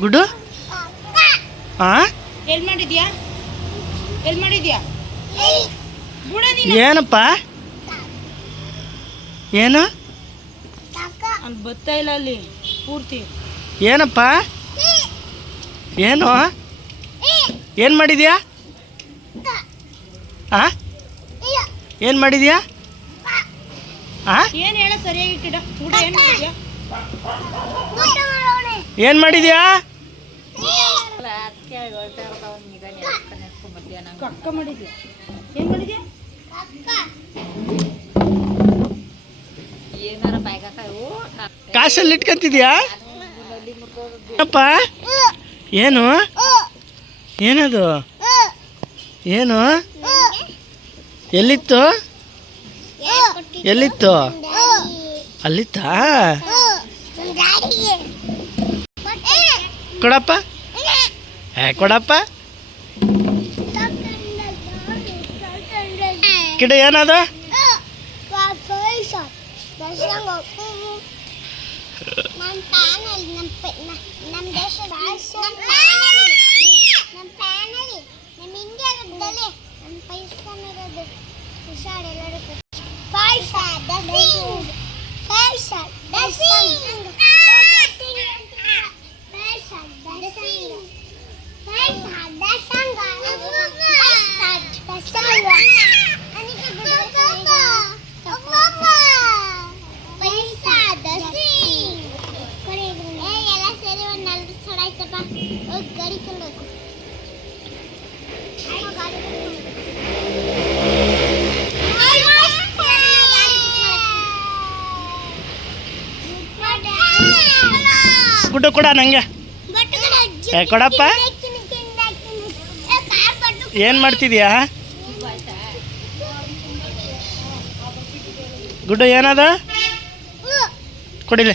ಗುಡ್ಡು ಹಾಂ ಎಲ್ಲಿ ಮಾಡಿದ್ಯಾ ಏನಪ್ಪ ಏನು ಅಲ್ಲಿ ಬರ್ತಾ ಇಲ್ಲ ಅಲ್ಲಿ ಪೂರ್ತಿ ಏನಪ್ಪ ಏನು ಏನು ಮಾಡಿದ್ಯಾ ಹಾಂ ಏನು ಮಾಡಿದ್ಯಾ ಹಾಂ ಏನು ಹೇಳ ಸರಿಯಾಗಿ ಕಿಡ ಊಟ ಏನು ಮಾಡಿದ್ಯಾ ಏನು ಮಾಡಿದ್ಯಾ ಅಕ್ಕ ಮಾಡಿದ್ಯಾ ಏನು ಮಾಡಿದ್ಯಾ ಕಾಸಲ್ಲಿ ಇಟ್ಕೊಂತಿದ್ಯಾ ಅಪ್ಪ ಏನು ಏನದು ಏನು ಎಲ್ಲಿತ್ತು ಎಲ್ಲಿತ್ತು ಅಲ್ಲಿತ್ತಾ ಕೊಡಪ್ಪ ಕೊಡಪ್ಪ ಕಿಡ ಏನದ ಗುಡ್ಡು ಕೊಡ ನಂಗೆ ಕೊಡಪ್ಪ ಏನು ಮಾಡ್ತಿದ್ಯಾ ಗುಡ್ಡು ಏನದ ಕೊಡಿಲೆ